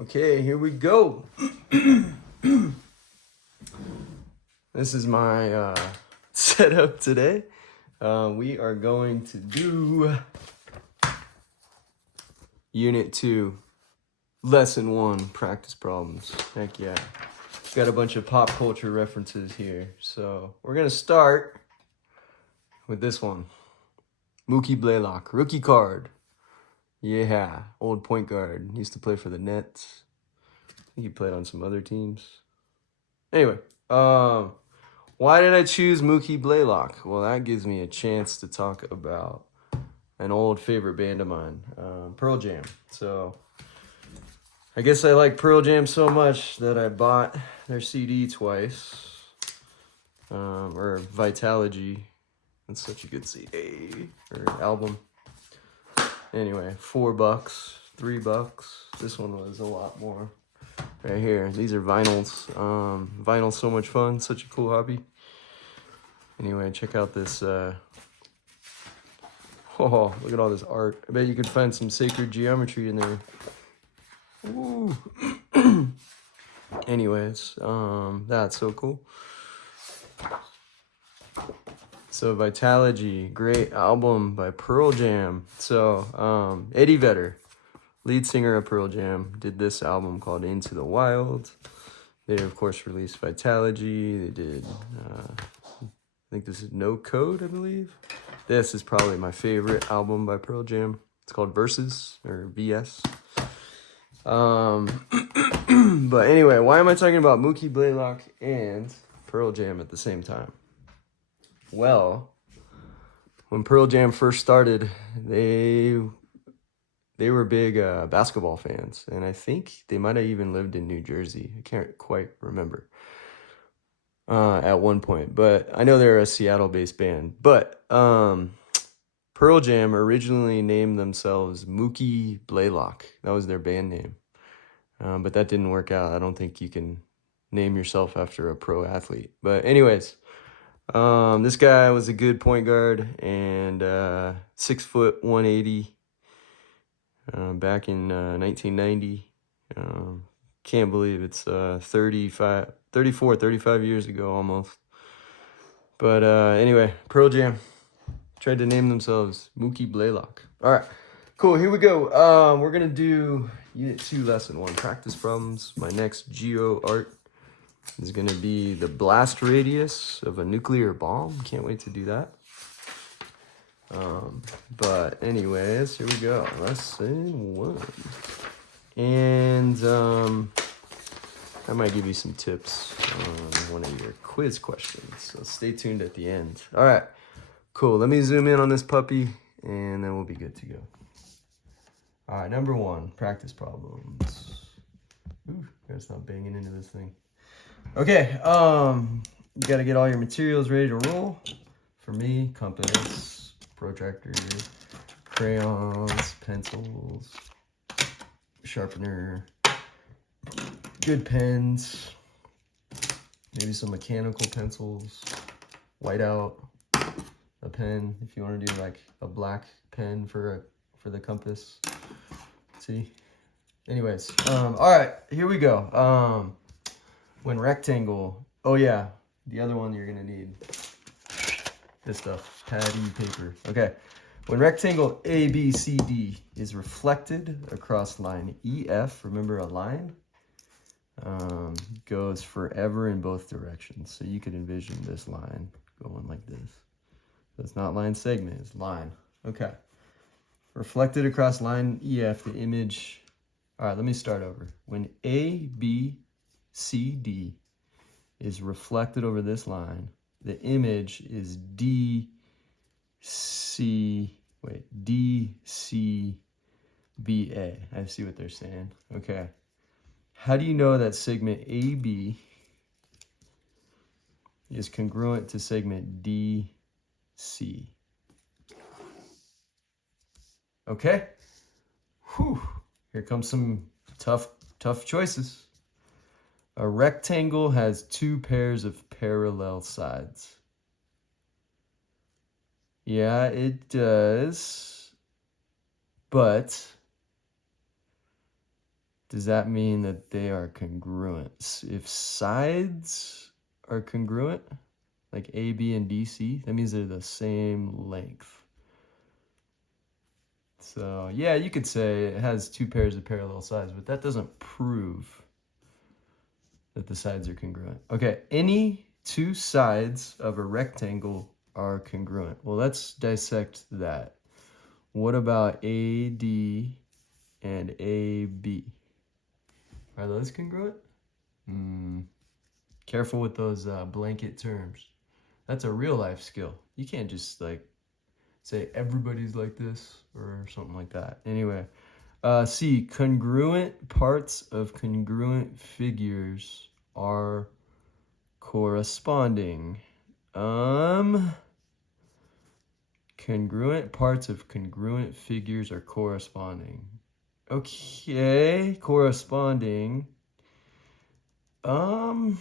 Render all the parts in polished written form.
Okay, here we go. This is my setup today. We are going to do Unit 2, Lesson 1, Practice Problems. Heck yeah. Got a bunch of pop culture references here. So we're going to start with this one. Mookie Blaylock, rookie card. Yeah, old point guard. Used to play for the Nets. I think he played on some other teams. Anyway, why did I choose Mookie Blaylock? Well, that gives me a chance to talk about an old favorite band of mine, Pearl Jam. So I guess I like Pearl Jam so much that I bought their CD twice, or Vitalogy. That's such a good CD or album. Anyway, $4, $3. This one was a lot more. Right here, these are vinyls. Vinyl's so much fun, such a cool hobby. Anyway, check out this. Oh, look at all this art. I bet you could find some sacred geometry in there. Ooh. Anyways, that's so cool. So Vitalogy, great album by Pearl Jam. So Eddie Vedder, lead singer of Pearl Jam, did this album called Into the Wild. They, of course, released Vitalogy. They did, I think this is No Code, I believe. This is probably my favorite album by Pearl Jam. It's called Versus, or VS. But anyway, why am I talking about Mookie Blaylock and Pearl Jam at the same time? Well, when Pearl Jam first started, they were big basketball fans, and I think they might have even lived in New Jersey. I can't quite remember at one point, but I know they're a Seattle-based band. But Pearl Jam originally named themselves Mookie Blaylock. That was their band name, but that didn't work out. I don't think you can name yourself after a pro athlete. But anyways, this guy was a good point guard and 6 foot 180 back in 1990. Can't believe it's 34, 35 years ago almost. But anyway, Pearl Jam tried to name themselves Mookie Blaylock. All right, cool. Here we go. We're going to do Unit 2, Lesson 1, Practice Problems. My next geo art is going to be the blast radius of a nuclear bomb. Can't wait to do that. But anyways, here we go. Lesson 1. And I might give you some tips on one of your quiz questions. So stay tuned at the end. All right, cool. Let me zoom in on this puppy, and then we'll be good to go. All right, number 1, practice problems. Ooh, gotta stop banging into this thing. Okay, you gotta get all your materials ready to roll. For me, compass, protractor, crayons, pencils, sharpener, good pens, maybe some mechanical pencils, whiteout, a pen if you want to do like a black pen for the compass. See? Anyways, all right, here we go. When rectangle, oh yeah, the other one you're gonna need this stuff, patty paper. Okay, when rectangle ABCD is reflected across line EF, remember a line goes forever in both directions. So you could envision this line going like this. So it's not line segment, it's line. Okay. Reflected across line EF, the image. All right, let me start over. When ABCD is reflected over this line, the image is DCBA. I see what they're saying. Okay. How do you know that segment AB is congruent to segment DC? Okay. Whew. Here comes some tough choices. A rectangle has 2 pairs of parallel sides. Yeah, it does. But does that mean that they are congruent? If sides are congruent, like A, B, and D, C, that means they're the same length. So yeah, you could say it has two pairs of parallel sides, but that doesn't prove that the sides are congruent. Okay, any two sides of a rectangle are congruent. Well, let's dissect that. What about AD and AB? Are those congruent? Careful with those blanket terms. That's a real life skill. You can't just like say everybody's like this or something like that. Anyway, C, congruent parts of congruent figures are corresponding. Congruent parts of congruent figures are corresponding. Okay, corresponding. I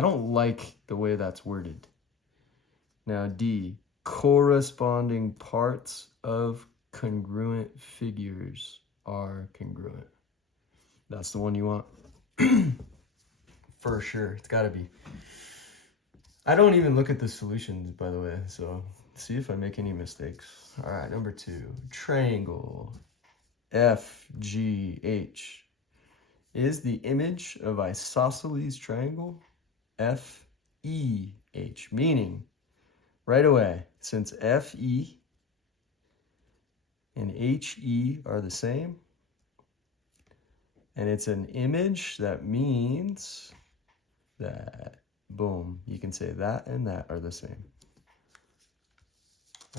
don't like the way that's worded. Now, D, corresponding parts of congruent figures are congruent. That's the one you want? For sure, it's gotta be. I don't even look at the solutions, by the way, so see if I make any mistakes. All right, number 2, triangle FGH is the image of isosceles triangle FEH, meaning right away, since FE and HE are the same, and it's an image, that means that, boom, you can say that and that are the same.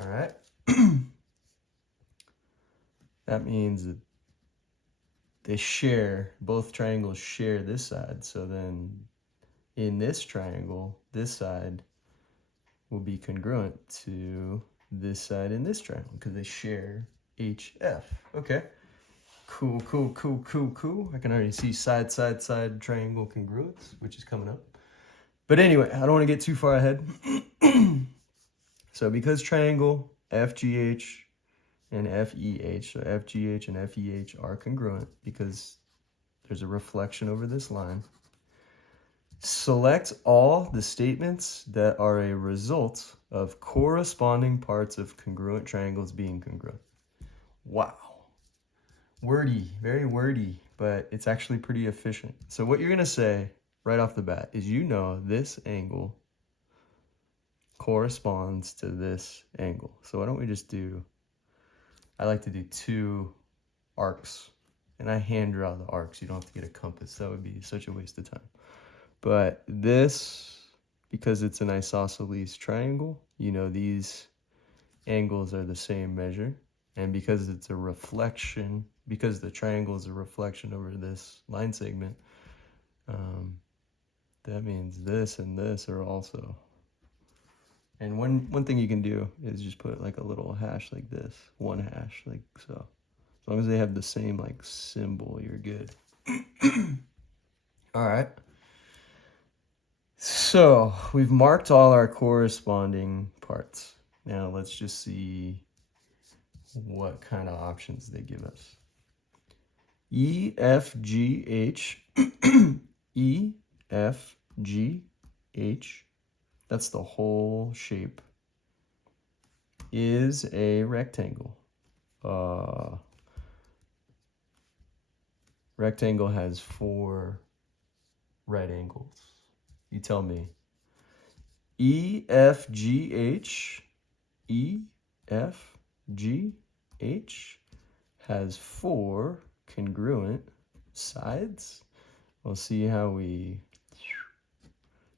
All right. That means that they share, both triangles share this side. So then in this triangle, this side will be congruent to this side in this triangle because they share HF. Okay. Cool, cool, cool, cool, cool. I can already see side, side, side triangle congruence, which is coming up. But anyway, I don't want to get too far ahead. So because triangle FGH and FEH, so FGH and FEH are congruent because there's a reflection over this line, select all the statements that are a result of corresponding parts of congruent triangles being congruent. Wow. Wordy, very wordy, but it's actually pretty efficient. So what you're going to say right off the bat is, you know, this angle corresponds to this angle. So why don't we just do, I like to do 2 arcs, and I hand draw the arcs. You don't have to get a compass. That would be such a waste of time. But this, because it's an isosceles triangle, you know, these angles are the same measure. And because it's a reflection, because the triangle is a reflection over this line segment, that means this and this are also. And one thing you can do is just put like a little hash like this, 1 hash, like so. As long as they have the same like symbol, you're good. All right. So we've marked all our corresponding parts. Now let's just see what kind of options they give us. EFGH, EFGH, that's the whole shape, is a rectangle. Rectangle has 4 right angles. You tell me. EFGH has 4 congruent sides. We'll see how we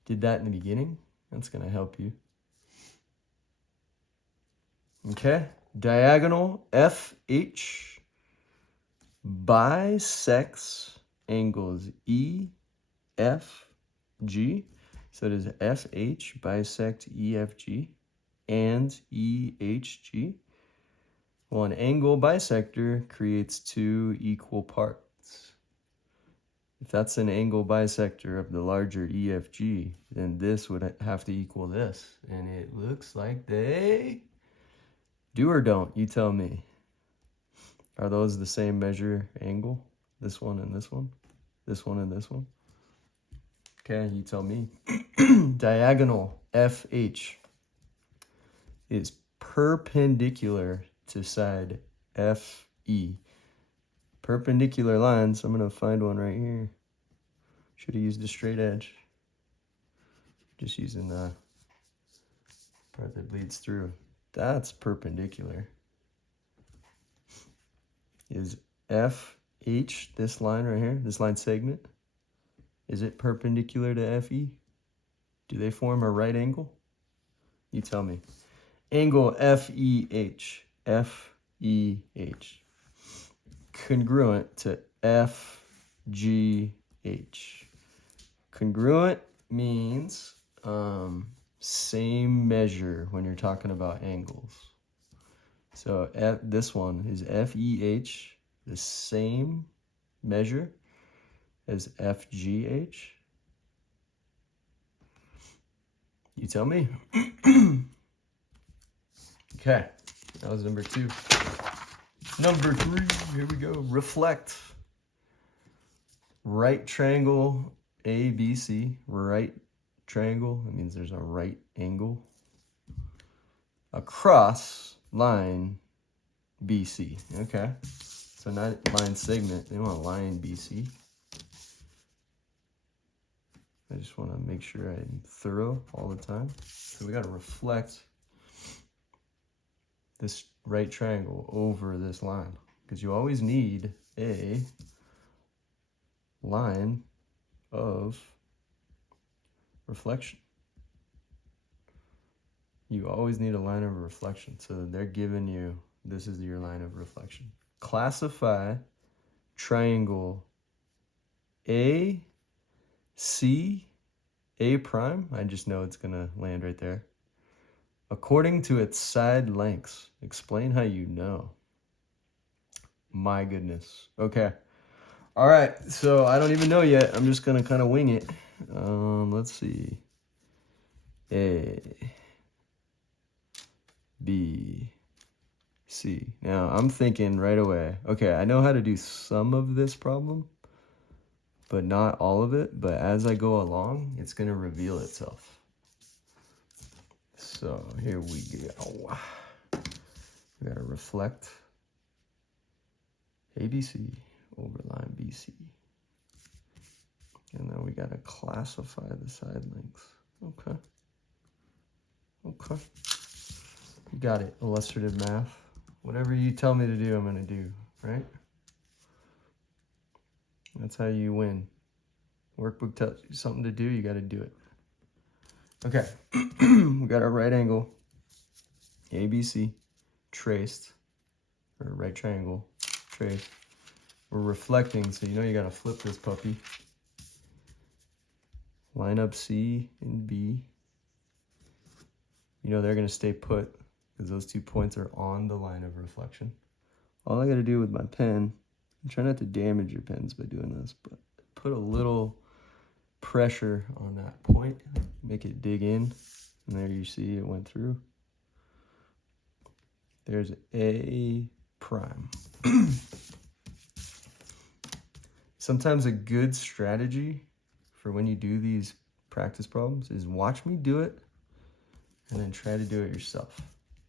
did that in the beginning. That's going to help you. Okay. Diagonal FH bisects angles EFG. So does FH bisect EFG and EHG? Well, an angle bisector creates 2 equal parts. If that's an angle bisector of the larger EFG, then this would have to equal this. And it looks like they do or don't. You tell me. Are those the same measure angle? This one and this one? This one and this one? Okay, you tell me. Diagonal FH is perpendicular to side FE. Perpendicular lines, I'm going to find one right here. Should have used a straight edge. Just using the part that bleeds through. That's perpendicular. Is FH, this line right here, this line segment, is it perpendicular to FE? Do they form a right angle? You tell me. Angle FEH, FEH, congruent to FGH. Congruent means same measure when you're talking about angles. So this one is FEH, the same measure as FGH. You tell me. Okay, that was number 2. Number 3, here we go. Reflect. Right triangle ABC, right triangle, that means there's a right angle, across line BC. Okay, so not line segment, they want line BC. I just want to make sure I'm thorough all the time. So we got to reflect this right triangle over this line, because you always need a line of reflection. You always need a line of reflection. So they're giving you, this is your line of reflection. Classify triangle AC A prime. I just know it's gonna land right there. According to its side lengths. Explain how you know. My goodness. Okay. All right. So I don't even know yet. I'm just gonna kind of wing it. Let's see. A, B, C. Now I'm thinking right away. Okay, I know how to do some of this problem, but not all of it. But as I go along, it's gonna reveal itself. So here we go. We gotta reflect ABC over line BC. And then we gotta classify the side lengths. Okay. Okay. You got it. Illustrative math. Whatever you tell me to do, I'm gonna do, right? That's how you win. Workbook tells you something to do, you gotta do it. Okay. We got our right angle, ABC, traced, or right triangle, traced. We're reflecting, so you know you gotta flip this puppy. Line up C and B. You know they're gonna stay put because those 2 points are on the line of reflection. All I gotta do with my pen, I'm trying not to damage your pens by doing this, but put a little pressure on that point, make it dig in, and there you see it went through. There's A prime. Sometimes a good strategy for when you do these practice problems is watch me do it and then try to do it yourself.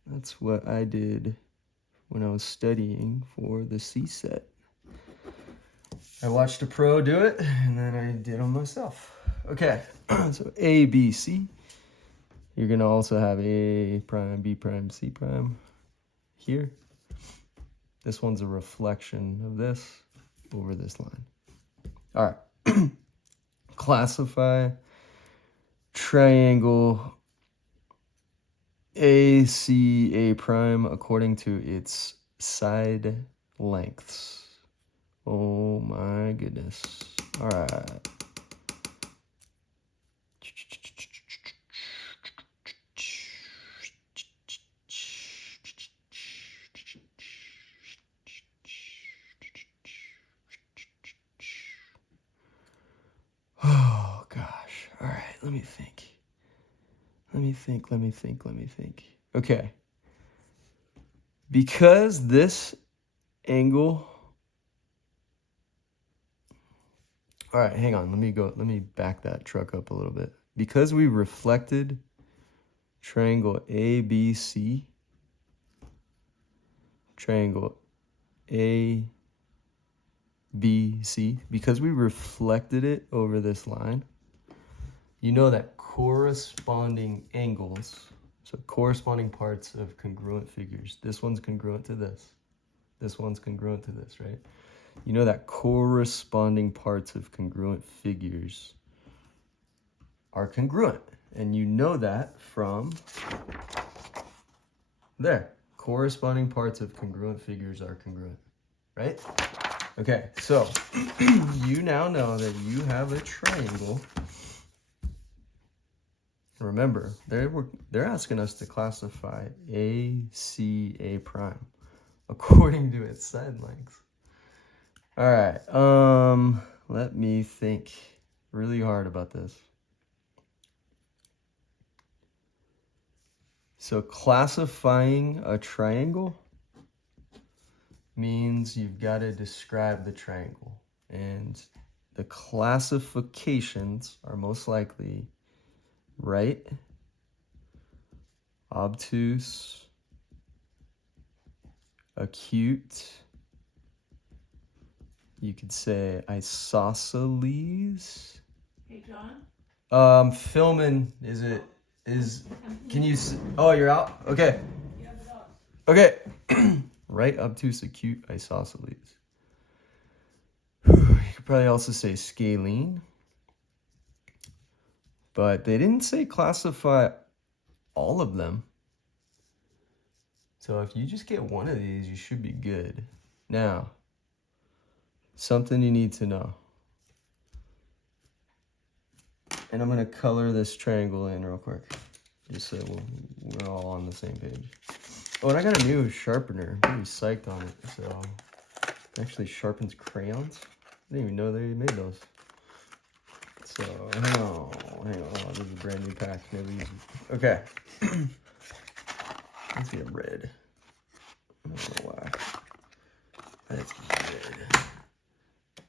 That's what I did when I was studying for the CSET. I watched a pro do it and then I did them myself. Okay, so A, B, C. You're gonna also have A prime, B prime, C prime here. This one's a reflection of this over this line. All right. Classify triangle AC prime according to its side lengths. Oh my goodness. All right. Oh gosh. All right, let me think. Let me think. Okay. Because this angle. All right, hang on. Let me back that truck up a little bit. Because we reflected triangle ABC, triangle ABC, because we reflected it over this line, you know that corresponding angles, so corresponding parts of congruent figures, this one's congruent to this one's congruent to this, right? You know that corresponding parts of congruent figures are congruent. And you know that from there. Corresponding parts of congruent figures are congruent, right? Okay, so you now know that you have a triangle. Remember, they're asking us to classify ACA prime according to its side lengths. All right, let me think really hard about this. So classifying a triangle means you've got to describe the triangle, and the classifications are most likely right, obtuse, acute. You could say isosceles. Hey, John? Filming, can you, oh, you're out? Okay. Okay. Right, obtuse, acute, isosceles. You could probably also say scalene. But they didn't say classify all of them. So if you just get one of these, you should be good. Now, something you need to know. And I'm going to color this triangle in real quick, just so we're all on the same page. Oh, and I got a new sharpener. I'm pretty psyched on it. So it actually sharpens crayons. I didn't even know they made those. So, hang on. Oh, this is a brand new pack. Never used it. Okay. Let's get red. I don't know why. Let's get red.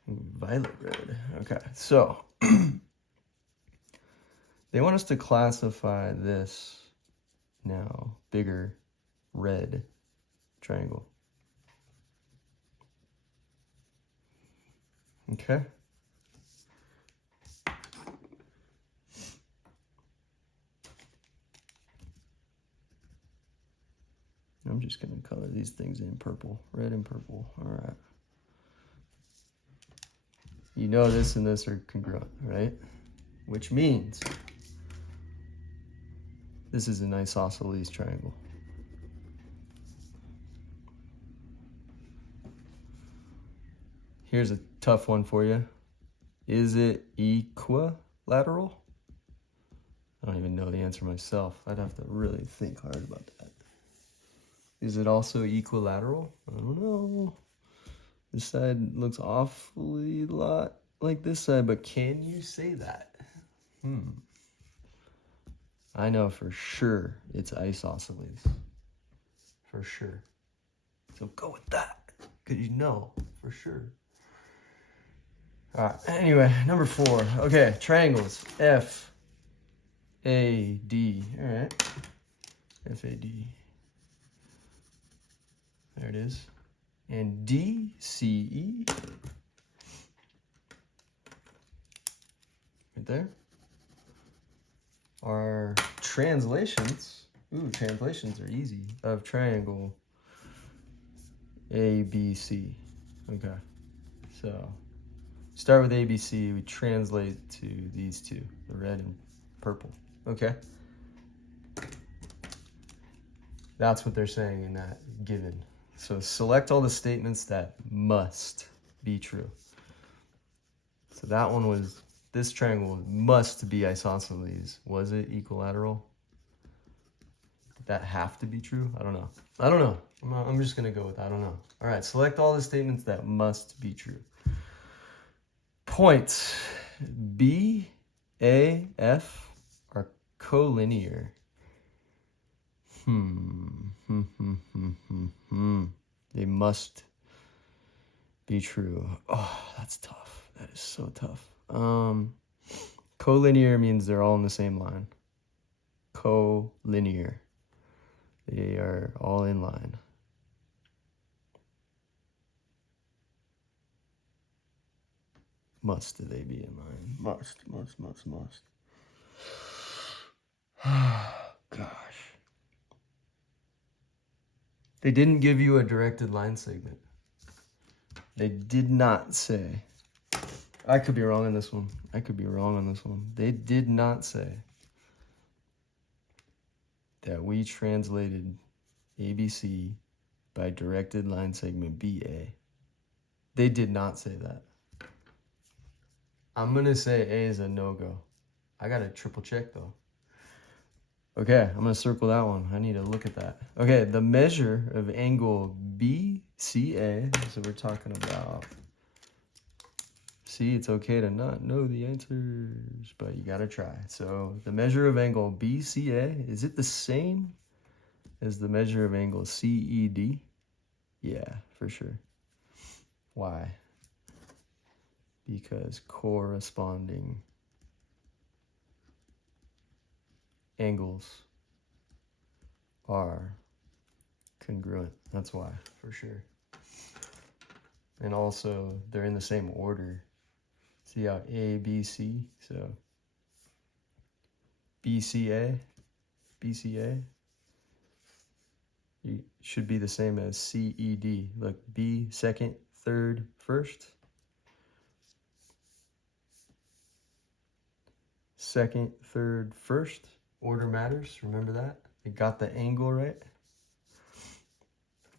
Violet red. Okay, so they want us to classify this now bigger red triangle. Okay. I'm just going to color these things in purple, red and purple. All right. You know this and this are congruent, right? Which means this is an isosceles triangle. Here's a tough one for you. Is it equilateral? I don't even know the answer myself. I'd have to really think hard about that. Is it also equilateral? I don't know. This side looks awfully lot like this side, but can you say that? I know for sure it's isosceles. For sure. So go with that, because you know for sure. All right, anyway, number 4. Okay, triangles. F, A, D. All right. F, A, D. There it is. And D, C, E. Right there. Are translations. Ooh, translations are easy. Of triangle ABC. Okay. So start with ABC. We translate to these two, the red and purple. Okay. That's what they're saying in that given. So select all the statements that must be true. So that one was, this triangle must be isosceles. Was it equilateral? Did that have to be true? I don't know. I'm just going to go with I don't know. All right, select all the statements that must be true. Points B, A, F are collinear. They must be true. Oh, that's tough. That is so tough. Collinear means they're all in the same line. Collinear. They are all in line. Must they be in line? Must. Gosh. They didn't give you a directed line segment. They did not say. I could be wrong on this one. They did not say that we translated ABC by directed line segment BA. They did not say that. I'm going to say A is a no-go. I got to triple check though. Okay, I'm going to circle that one. I need to look at that. Okay, the measure of angle BCA, so we're talking about. See, it's okay to not know the answers, but you got to try. So the measure of angle BCA, is it the same as the measure of angle CED? Yeah, for sure. Why? Because corresponding angles are congruent. That's why, for sure. And also, they're in the same order. See how A, B, C, so BCA, you should be the same as CED. Look, B, second, third, first. Second, third, first. Order matters, remember that? It got the angle right.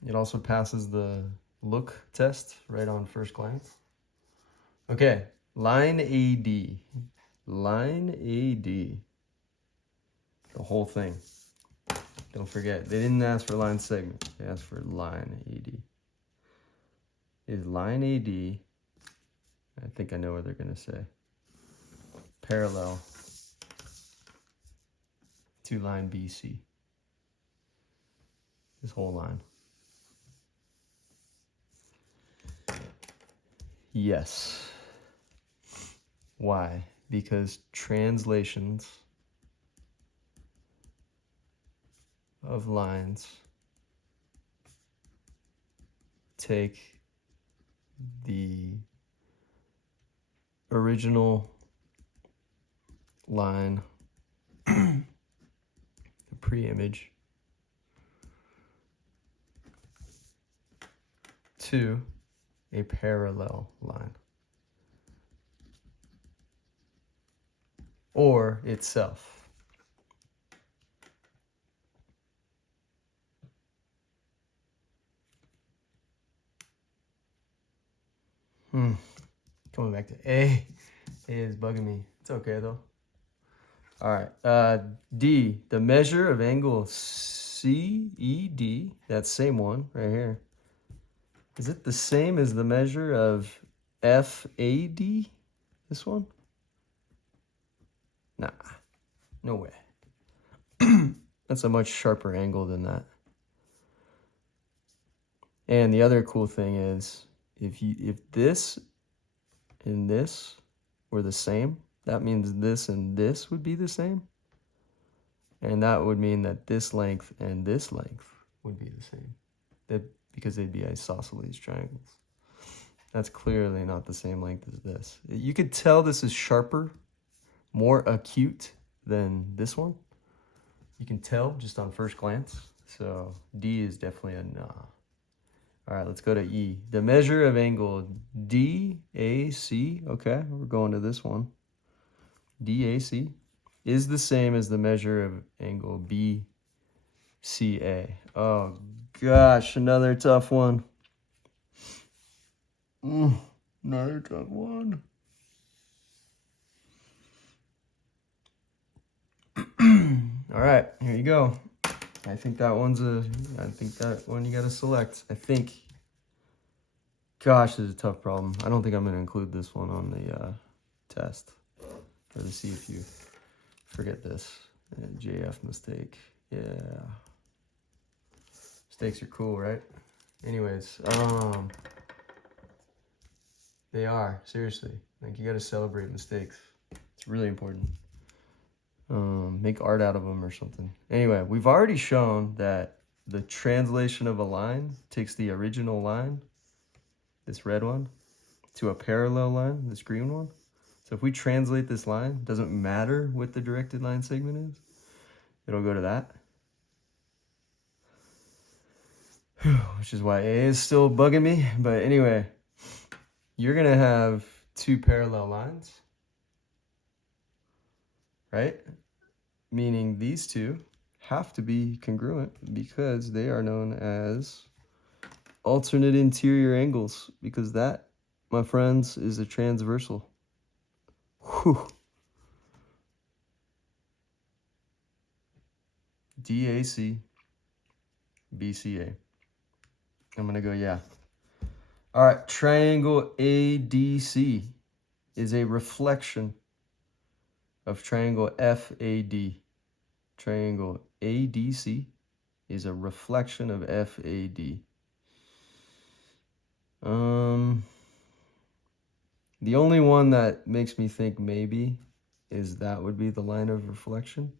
It also passes the look test right on first glance. Okay, line AD. Line AD. The whole thing. Don't forget, they didn't ask for line segment. They asked for line AD. Is line AD, I think I know what they're going to say, parallel to line BC. This whole line. Yes. Why? Because translations of lines take the original line, the pre-image, to a parallel line, or itself. Coming back to A. A is bugging me. It's okay though. All right. D, the measure of angle CED, that same one right here. Is it the same as the measure of FAD? This one? Nah, no way. That's a much sharper angle than that. And the other cool thing is, if this and this were the same, that means this and this would be the same. And that would mean that this length and this length would be the same. Because they'd be isosceles triangles. That's clearly not the same length as this. You could tell this is sharper, more acute than this one. You can tell just on first glance. So D is definitely a nah. All right, let's go to E. The measure of angle DAC, okay, we're going to this one. DAC is the same as the measure of angle BCA. Oh gosh, another tough one. Another tough one. All right, here you go. I think that one you gotta select. I think, gosh, this is a tough problem. I don't think I'm gonna include this one on the test. Let's see if you forget this. JF mistake. Yeah. Mistakes are cool, right? Anyways, They are, seriously. Like, you gotta celebrate mistakes. It's really important. Make art out of them or something. Anyway, we've already shown that the translation of a line takes the original line, this red one, to a parallel line, this green one. So if we translate this line, doesn't matter what the directed line segment is, it'll go to that. Which is why A is still bugging me. But anyway, you're gonna have two parallel lines, right? Meaning these two have to be congruent because they are known as alternate interior angles, because that, my friends, is a transversal. Whew. DAC, BCA. I'm gonna go, yeah. All right, triangle ADC is a reflection of triangle FAD. Triangle ADC is a reflection of FAD. The only one that makes me think maybe is that would be the line of reflection.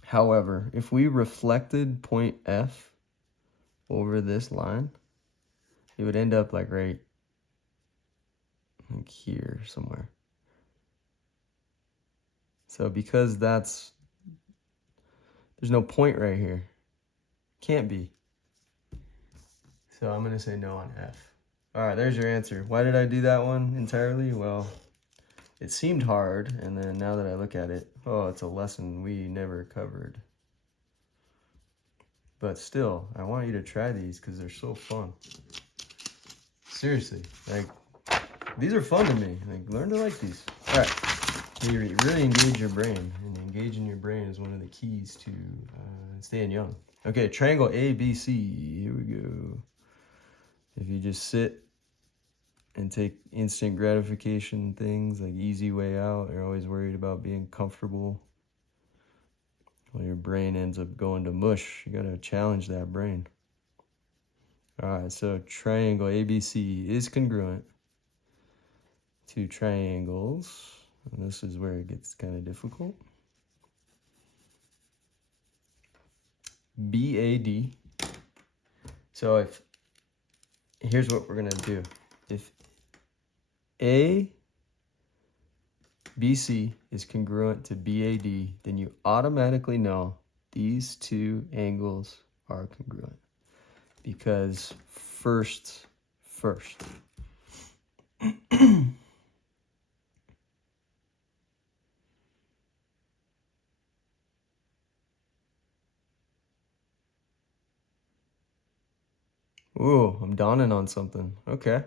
However, if we reflected point F over this line, it would end up like right like here somewhere. So because there's no point right here. Can't be. So I'm going to say no on F. All right, there's your answer. Why did I do that one entirely? Well, it seemed hard, and then now that I look at it, oh, it's a lesson we never covered. But still, I want you to try these because they're so fun. Seriously, like, these are fun to me. Like, learn to like these. All right, you really engage your brain, and engaging your brain is one of the keys to staying young. Okay, triangle ABC. Here we go. If you just sit and take instant gratification things like easy way out, you're always worried about being comfortable. Well, your brain ends up going to mush. You gotta challenge that brain. All right, so triangle ABC is congruent to triangles. And this is where it gets kind of difficult. BAD. So here's what we're gonna do. If ABC is congruent to BAD, then you automatically know these two angles are congruent. Because first. Ooh, I'm dawning on something. Okay.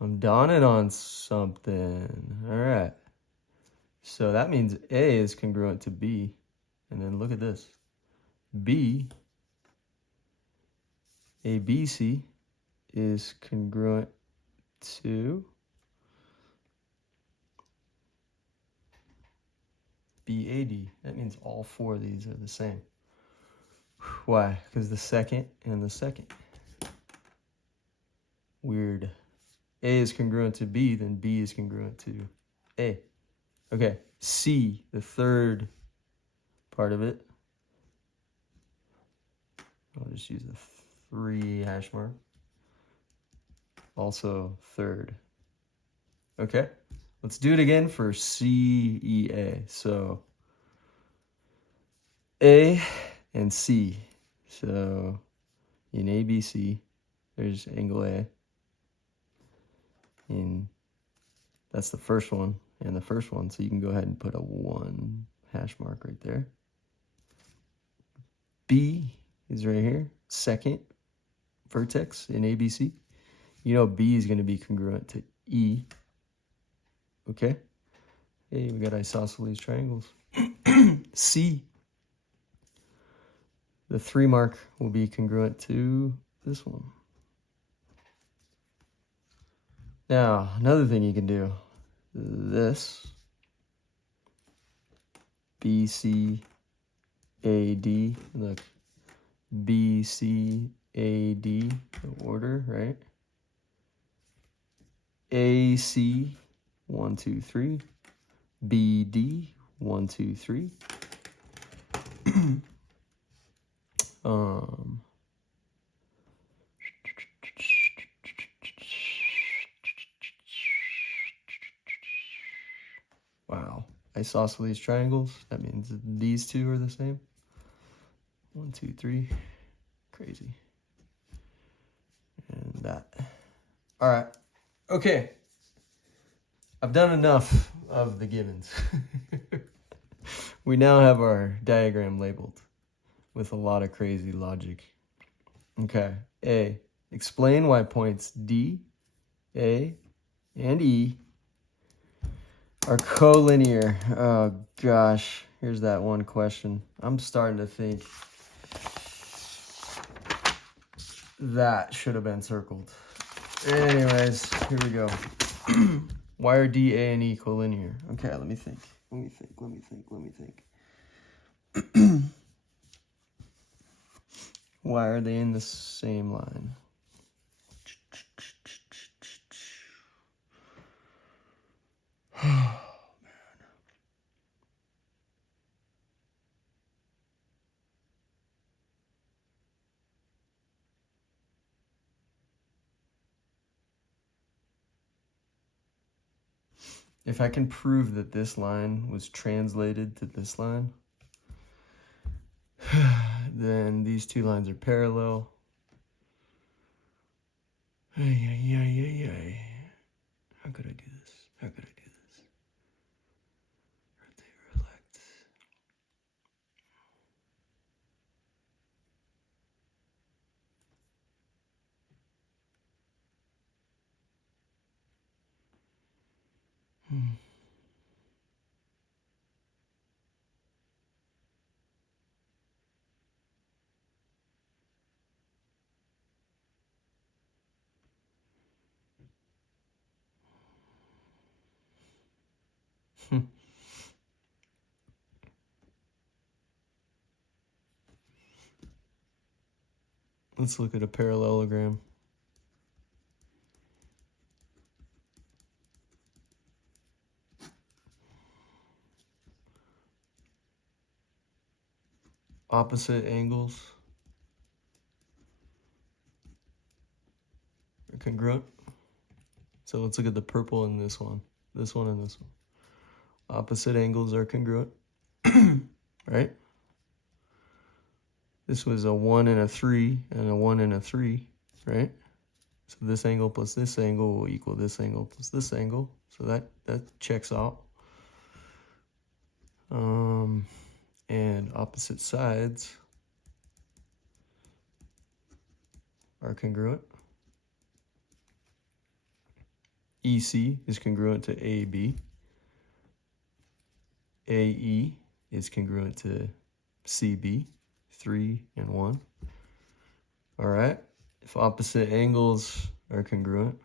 I'm dawning on something. All right. So that means A is congruent to B. And then look at this. ABC is congruent to BAD. That means all four of these are the same. Why? Because the second and the second. Weird. A is congruent to B, then B is congruent to A. Okay, C, the third part of it. I'll just use the 3 hash mark. Also third. Okay, let's do it again for CEA. So A and C. So in ABC, there's angle A. That's the first one and the first one. So you can go ahead and put a 1 hash mark right there. B is right here, second vertex in ABC. You know B is going to be congruent to E. Okay? Hey, we got isosceles triangles. C, the 3 mark will be congruent to this one. Now, another thing you can do, this, BCAD, look, BCAD AD, the order, right? AC, 1, 2, 3. BD, 1, 2, 3. Wow. Isosceles triangles. That means these two are the same. 1, 2, 3. Crazy. And that. All right. Okay. I've done enough of the givens. We now have our diagram labeled with a lot of crazy logic. Okay. A. Explain why points D, A, and E are collinear. Oh gosh, here's that one question. I'm starting to think that should have been circled. Anyways, here we go. Why are D, A, and E collinear? Okay, let me think. Why are they in the same line? If I can prove that this line was translated to this line, then these two lines are parallel. How could I do this? Rotate, reflect. Let's look at a parallelogram. Opposite angles are congruent. So let's look at the purple in this one and this one. Opposite angles are congruent, right? This was a 1 and a 3 and a 1 and a 3, right? So this angle plus this angle will equal this angle plus this angle. So that checks out. And opposite sides are congruent. EC is congruent to AB. AE is congruent to CB, 3 and 1. All right. If opposite angles are congruent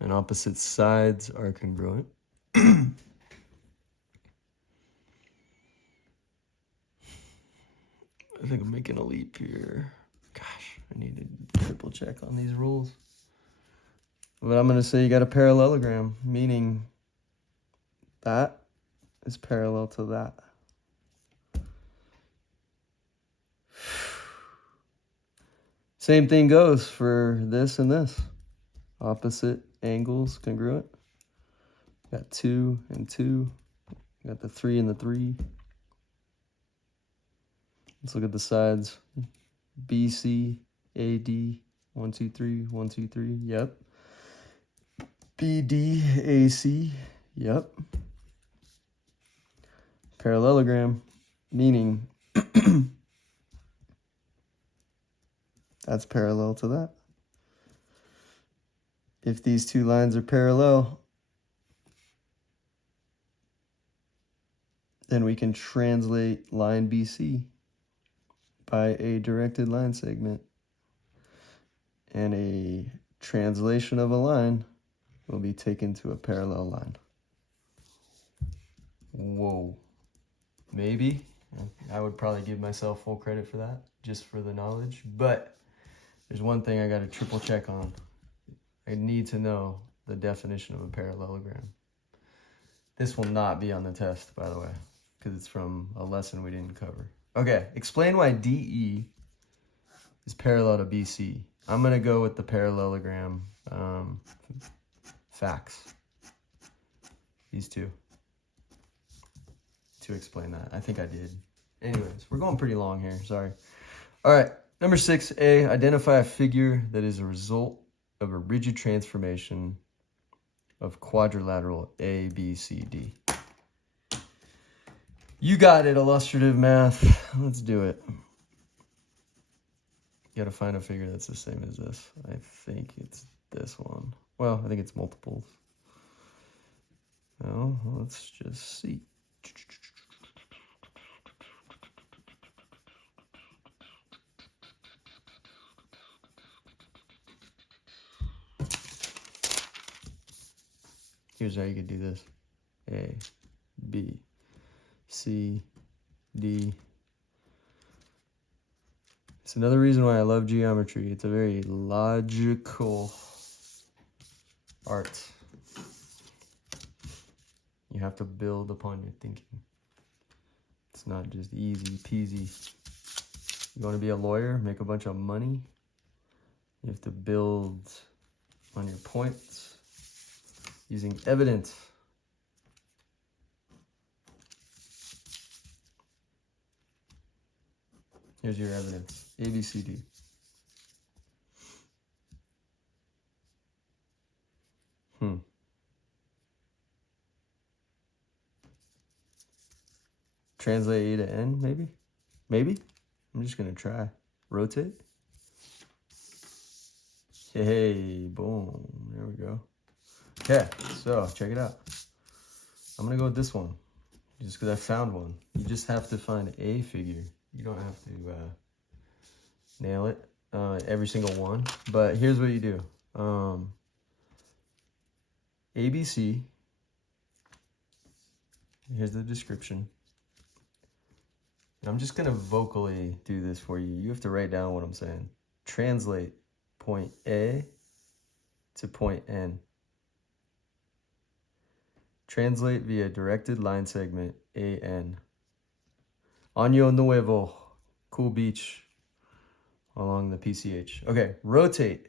and opposite sides are congruent, I think I'm making a leap here. Gosh, I need to triple check on these rules. But I'm going to say you got a parallelogram, meaning that is parallel to that. Same thing goes for this and this. Opposite angles congruent. Got 2 and 2. Got the 3 and the 3. Let's look at the sides. BC, AD, 1, 2, 3, 1, 2, 3. Yep. BD, AC. Yep. Parallelogram, meaning that's parallel to that. If these two lines are parallel, then we can translate line BC by a directed line segment. And a translation of a line will be taken to a parallel line. Whoa. Maybe. I would probably give myself full credit for that. just for the knowledge. But there's one thing I got to triple check on. I need to know the definition of a parallelogram. This will not be on the test, by the way, because it's from a lesson we didn't cover. Okay, explain why DE is parallel to BC. I'm going to go with the parallelogram facts. These two. To explain that. I think I did. Anyways, we're going pretty long here. Sorry. All right. Number 6A, identify a figure that is a result of a rigid transformation of quadrilateral A, B, C, D. You got it, illustrative math. Let's do it. You gotta find a figure that's the same as this. I think it's this one. Well, I think it's multiples. Well, let's just see. Here's how you could do this. A, B, C, D. It's another reason why I love geometry. It's a very logical art. You have to build upon your thinking. It's not just easy peasy. You want to be a lawyer, make a bunch of money? You have to build on your points using evidence. Here's your evidence. A, B, C, D. Translate A to N, maybe? Maybe? I'm just gonna try. Rotate. Hey, boom. There we go. Okay, so check it out. I'm gonna go with this one, just because I found one. You just have to find a figure. You don't have to nail it, every single one. But here's what you do. ABC. Here's the description. And I'm just gonna vocally do this for you. You have to write down what I'm saying. Translate point A to point N. Translate via directed line segment AN. Año Nuevo, cool beach along the PCH. Okay, rotate.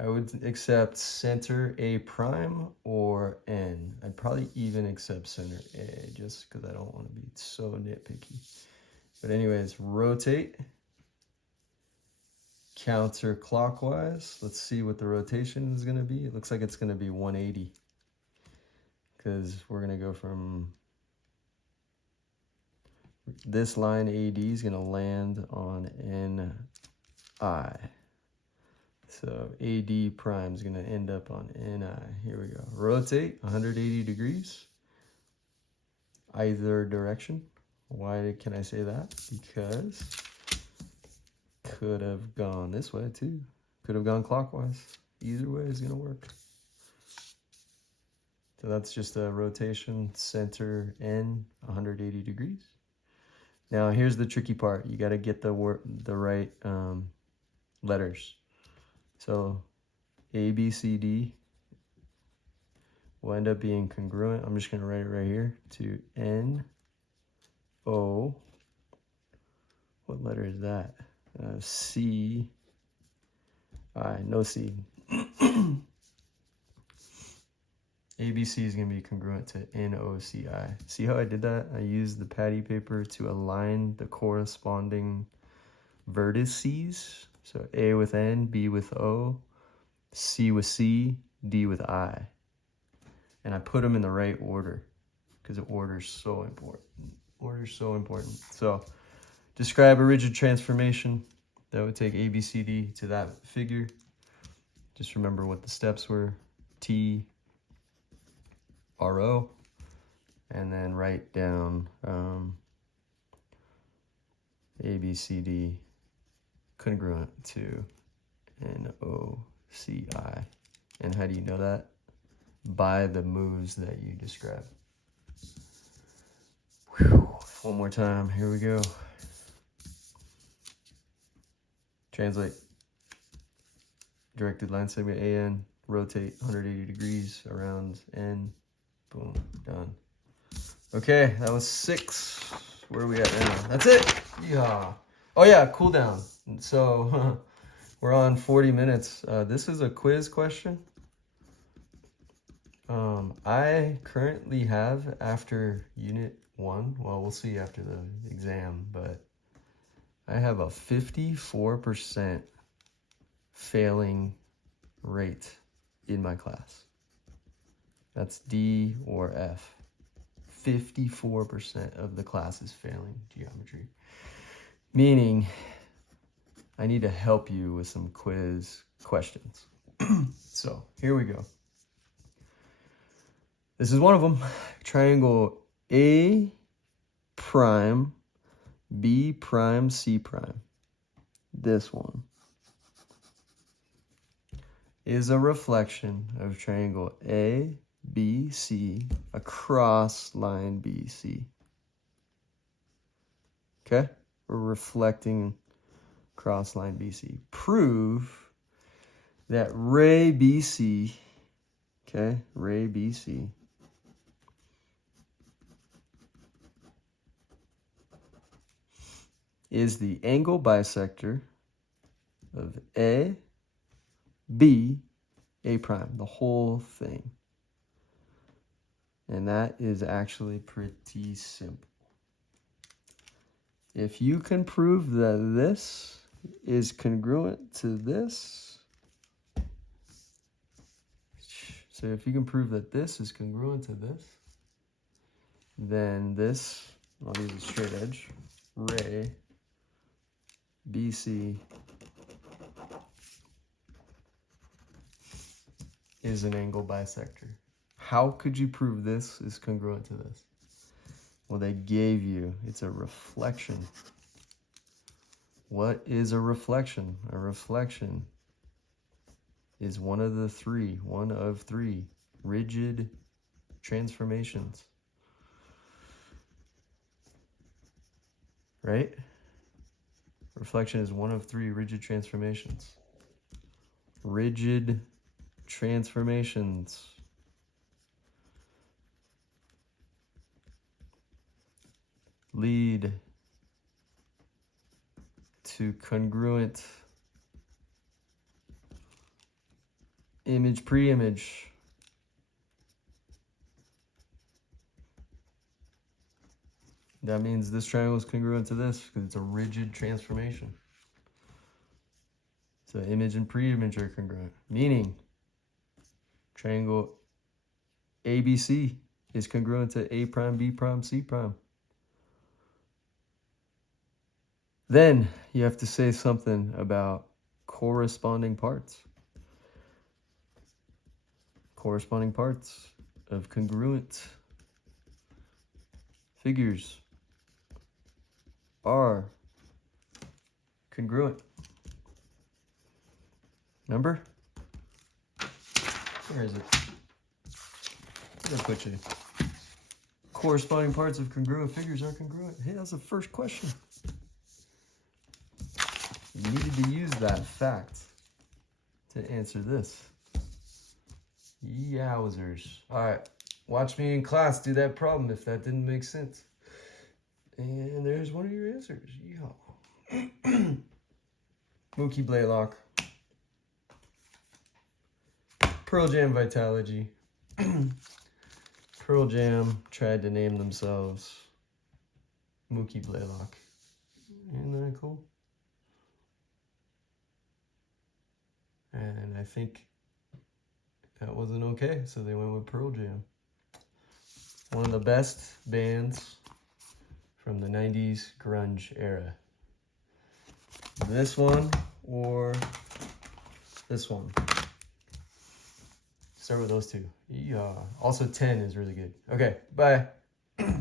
I would accept center A prime or N. I'd probably even accept center A just because I don't want to be so nitpicky. But anyways, rotate. Counterclockwise. Let's see what the rotation is going to be. It looks like it's going to be 180. Because we're going to go from this line AD is going to land on NI. So AD prime is going to end up on NI. Here we go. Rotate 180 degrees. Either direction. Why can I say that? Because could have gone this way too. Could have gone clockwise. Either way is going to work. So that's just a rotation, center N, 180 degrees. Now here's the tricky part. You got to get the right letters. So A, B, C, D will end up being congruent. I'm just going to write it right here to N, O. What letter is that? C, I, no C. ABC is going to be congruent to NOCI. See how I did that? I used the patty paper to align the corresponding vertices. So A with N, B with O, C with C, D with I. And I put them in the right order because the order is so important. Order is so important. So describe a rigid transformation. That would take ABCD to that figure. Just remember what the steps were. T, RO, and then write down ABCD congruent to NOCI. And how do you know that? By the moves that you describe. Whew. One more time. Here we go. Translate. Directed line segment AN. Rotate 180 degrees around N. Boom. Done. Okay, that was 6. Where are we at now? That's it. Yeah. Oh yeah, cool down. So we're on 40 minutes. This is a quiz question. I currently have, after unit 1, well, we'll see after the exam, but I have a 54% failing rate in my class. That's D or F. 54% of the class is failing geometry. Meaning, I need to help you with some quiz questions. So, here we go. This is one of them. Triangle A prime, B prime, C prime. This one is a reflection of triangle A, B, C across line BC. Okay? We're reflecting across line BC. Prove that ray BC, okay, ray BC is the angle bisector of A, B, A prime, the whole thing. And that is actually pretty simple. If you can prove that this is congruent to this, so if you can prove that this is congruent to this, then this, I'll use a straight edge, ray BC is an angle bisector. How could you prove this is congruent to this? Well, they gave you, it's a reflection. What is a reflection? A reflection is one of three rigid transformations. Right? Reflection is one of 3 rigid transformations. Rigid transformations. Lead to congruent image pre-image. That means this triangle is congruent to this because it's a rigid transformation. So image and pre-image are congruent, meaning triangle ABC is congruent to A prime, B prime, C prime. Then you have to say something about corresponding parts. Corresponding parts of congruent figures are congruent. Remember? Where is it? Where did I put you? Corresponding parts of congruent figures are congruent. Hey, that's the first question. You needed to use that fact to answer this. Yowzers. All right, watch me in class do that problem if that didn't make sense. And there's one of your answers. Yeehaw. Mookie Blaylock. Pearl Jam Vitalogy. Pearl Jam tried to name themselves Mookie Blaylock. Isn't that cool? And I think that wasn't okay, so they went with Pearl Jam. One of the best bands from the 90s grunge era. This one or this one? Start with those two. Yeah. Also 10 is really good. Okay, bye.